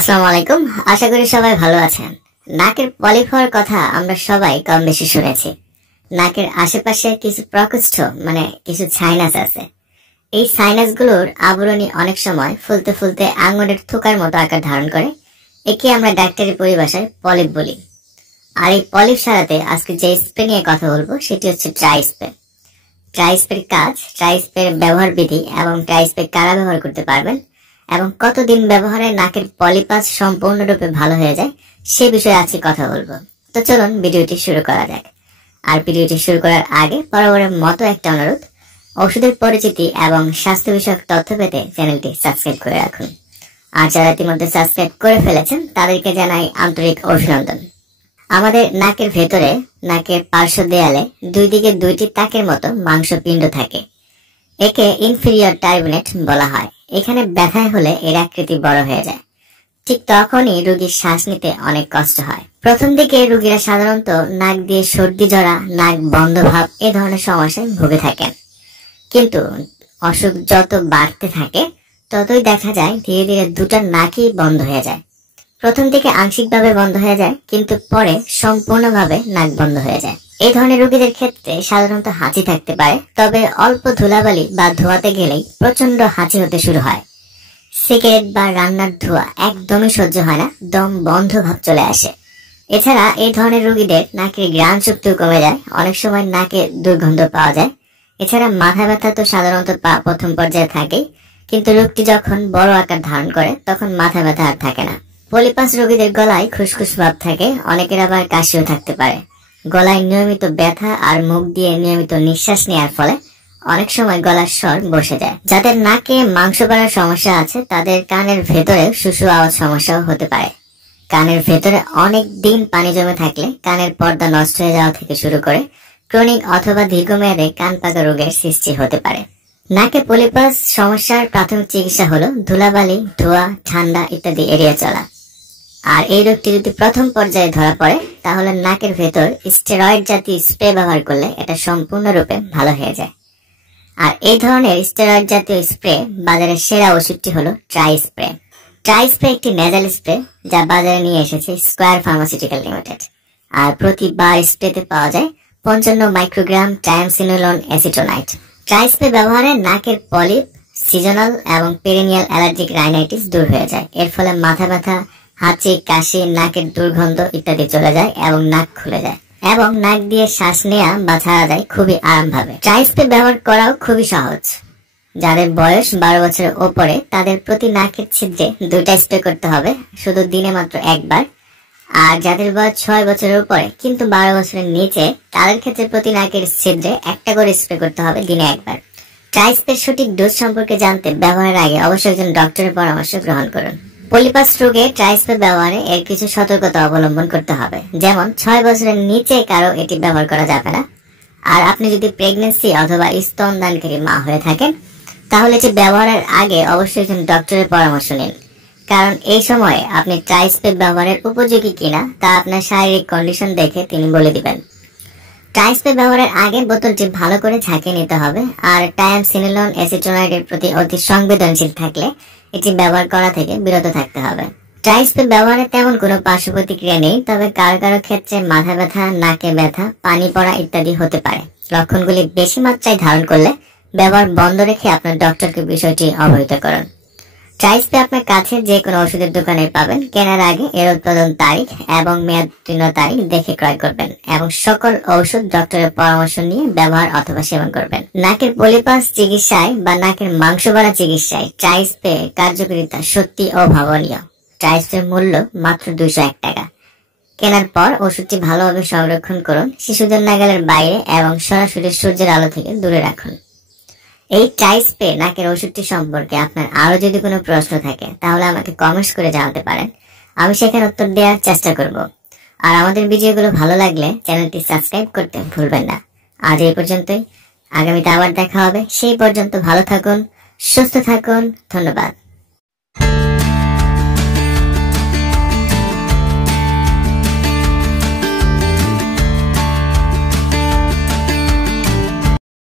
আসসালামু আলাইকুম। আশা করি সবাই ভালো আছেন। নাকের পলিপ হওয়ার কথা আমরা সবাই কম বেশি শুনেছি। নাকের আশেপাশে কিছু প্রকোষ্ঠ কিছু সাইনাস আছে। এই সাইনাসগুলোর আবরণী অনেক সময় ফুলতে ফুলতে আঙুলের থোকার মতো আকার ধারণ করে। একে আমরা ডাক্তারি পরিভাষায় পলিপ বলি। আর এই পলিপ সারাতে আজকে যে স্প্রে নিয়ে কথা বলবো সেটি হচ্ছে ট্রাই স্প্রে। ট্রাই স্প্রের কাজ, ট্রাই স্প্রের ব্যবহার বিধি এবং ট্রাই স্প্রে কারা ব্যবহার করতে পারবেন এবং কতদিন ব্যবহারে নাকের পলিপাস সম্পূর্ণরূপে ভালো হয়ে যায় সে বিষয়ে আজকে কথা বলবো। তো চলুন ভিডিওটি শুরু করা যাক। আর ভিডিওটি শুরু করার আগে বরাবরের মতো একটা অনুরোধ, ওষুধের পরিচিতি এবং স্বাস্থ্য বিষয়ক তথ্য পেতে চ্যানেলটি সাবস্ক্রাইব করে রাখুন। আর যারা ইতিমধ্যে সাবস্ক্রাইব করে ফেলেছেন তাদেরকে জানাই আন্তরিক অভিনন্দন। আমাদের নাকের ভেতরে, নাকের পার্শ্ব দেয়ালে দুই দিকে দুইটি তাকের মতো মাংসপিণ্ড থাকে। একে ইনফেরিয়র টার্বিনেট বলা হয়। এখানে ব্যথা হলে এর আকৃতি বড় হয়ে যায়। ঠিক তখনই রোগীর শ্বাস নিতে অনেক কষ্ট হয়। প্রথম দিকে রোগীরা সাধারণত নাক দিয়ে সর্দি জড়া, নাক বন্ধ ভাব এ ধরনের সমস্যায় ভুগে থাকেন। কিন্তু অসুখ যত বাড়তে থাকে ততই দেখা যায় ধীরে ধীরে দুটো নাকই বন্ধ হয়ে যায়। প্রথম দিকে আংশিকভাবে বন্ধ হয়ে যায়, কিন্তু পরে সম্পূর্ণভাবে নাক বন্ধ হয়ে যায়। এই ধরনের রোগীদের ক্ষেত্রে সাধারণত হাঁচি থাকতে পারে, তবে অল্প ধুলাবালি বা ধোয়াতে গেলেই প্রচন্ড হাঁচি হতে শুরু হয়। সিগারেট বা রান্নার ধোঁয়া একদমই সহ্য হয় না, দম বন্ধ ভাব চলে আসে। এছাড়া এই ধরনের রোগীদের নাকের ঘ্রাণ শক্তিও কমে যায়, অনেক সময় নাকে দুর্গন্ধ পাওয়া যায়। এছাড়া মাথা ব্যথা তো সাধারণত প্রথম পর্যায়ে থাকেই, কিন্তু রোগটি যখন বড় আকার ধারণ করে তখন মাথা ব্যথা আর থাকে না। পলিপাস রোগীদের গলায় খুসখুস ভাব থাকে, অনেকের আবার কাশিও থাকতে পারে। গলায় নিয়মিত ব্যথা আর মুখ দিয়ে নিয়মিত নিঃশ্বাস নেওয়ার ফলে অনেক সময় গলার স্বর বসে যায়। যাদের নাকে মাংস বাড়ার সমস্যা আছে তাদের কানের ভেতরে শুশু আওয়াজ সমস্যাও হতে পারে। কানের ভেতরে অনেক দিন পানি জমে থাকলে কানের পর্দা নষ্ট হয়ে যাওয়া থেকে শুরু করে ক্রনিক অথবা দীর্ঘমেয়াদে কান পাকা রোগের সৃষ্টি হতে পারে। নাকে পলিপাস সমস্যার প্রাথমিক চিকিৎসা হলো ধুলাবালি, ধোঁয়া, ঠান্ডা ইত্যাদি এড়িয়ে চলা। আর এই রোগটি যদি প্রথম পর্যায়ে ধরা পড়ে তাহলে নাকের ভেতর স্টেরয়েড জাতীয় স্প্রে ব্যবহার করলে এটা সম্পূর্ণরূপে ভালো হয়ে যায়। আর এই ধরনের স্টেরয়েড জাতীয় স্প্রে বাজারের সেরা ওষুধটি হলো ট্রাই স্প্রে। ট্রাই স্প্রে একটি নেজাল স্প্রে যা বাজারে নিয়ে এসেছে স্কয়ার ফার্মাসিউটিক্যাল লিমিটেড। আর প্রতিবার স্প্রেতে পাওয়া যায় 55 মাইক্রোগ্রাম ট্রায়ামসিনোলোন অ্যাসিটোনাইট। ট্রাই স্প্রে ব্যবহারে নাকের পলিপ, সিজনাল এবং পেরিনিয়াল অ্যালার্জিক রাইনাইটিস দূর হয়ে যায়। এর ফলে মাথা ব্যথা, হাঁচি, কাশি, নাকের দুর্গন্ধ ইত্যাদি চলে যায় এবং নাক খুলে যায় এবং নাক দিয়ে শ্বাস নেওয়া বা ছাড়া যায় খুবই আরামভাবে। ট্রাই স্প্রে ব্যবহার করাও খুবই সহজ। যাদের বয়স 12 বছরের ওপরে তাদের প্রতি নাকের ছিদ্রে 2টা স্প্রে করতে হবে, শুধু দিনে মাত্র একবার। আর যাদের বয়স 6 বছরের উপরে কিন্তু 12 বছরের নিচে তাদের ক্ষেত্রে প্রতি নাকের ছিদ্রে 1টা করে স্প্রে করতে হবে দিনে একবার। ট্রাই স্প্রে সঠিক ডোজ সম্পর্কে জানতে ব্যবহারের আগে অবশ্যই একজন ডক্টরের পরামর্শ গ্রহণ করুন। পলিপাস রোগে ট্রাই স্প্রে ব্যবহারে এর কিছু সতর্কতা অবলম্বন করতে হবে, যেমন 6 বছরের নিচে কারো এটি ব্যবহার করা যাবে না। আর আপনি যদি প্রেগন্যান্সি অথবা স্তনদানকারী মা হয়ে থাকেন তাহলে এটি ব্যবহারের আগে অবশ্যই একজন ডক্টরের পরামর্শ নিন, কারণ এই সময়ে আপনি ট্রাই স্প্রে ব্যবহারের উপযোগী কিনা তা আপনার শারীরিক কন্ডিশন দেখে তিনি বলে দিবেন। ট্রাই স্প্রে ব্যবহারের আগে বোতলটি ভালো করে ঝাঁকিয়ে নিতে হবে। আর ট্রায়ামসিনোলোন অ্যাসিটোনাইটের প্রতি অতি সংবেদনশীল থাকলে এটি ব্যবহার করা থেকে বিরত থাকতে হবে। ট্রাই স্প্রে ব্যবহারে তেমন কোনো পার্শ্ব প্রতিক্রিয়া নেই, তবে কারো কারো ক্ষেত্রে মাথা ব্যথা, নাকে ব্যথা, পানি পড়া ইত্যাদি হতে পারে। লক্ষণগুলি বেশি মাত্রায় ধারণ করলে ব্যবহার বন্ধ রেখে আপনার ডক্টরকে বিষয়টি অবহিত করুন। ট্রাই স্প্রে আপনার কাছে যে কোনো ওষুধের দোকানে পাবেন। কেনার আগে এর উৎপাদন তারিখ এবং মেয়াদোত্তীর্ণ তারিখ দেখে ক্রয় করবেন এবং সকল ঔষধ ডক্টরের পরামর্শ নিয়ে ব্যবহার অথবা সেবন করবেন। নাকের পলিপাস চিকিৎসায় বা নাকের মাংস বাড়া চিকিৎসায় ট্রাই স্প্রে কার্যকারিতা সত্যি অভাবনীয়। ট্রাই স্প্রে মূল্য মাত্র 201 টাকা। কেনার পর ওষুধটি ভালোভাবে সংরক্ষণ করুন, শিশুদের নাগালের বাইরে এবং সরাসরি সূর্যের আলো থেকে দূরে রাখুন। এই ট্রাই স্প্রে নাকের ওষুধটি সম্পর্কে আপনার আরো যদি কোনো প্রশ্ন থাকে তাহলে আমাকে কমেন্টস করে জানাতে পারেন, আমি সেখানে উত্তর দেওয়ার চেষ্টা করব। আর আমাদের ভিডিওগুলো ভালো লাগলে চ্যানেলটি সাবস্ক্রাইব করতে ভুলবেন না। আজ এই পর্যন্তই, আগামীতে আবার দেখা হবে। সেই পর্যন্ত ভালো থাকুন, সুস্থ থাকুন। ধন্যবাদ।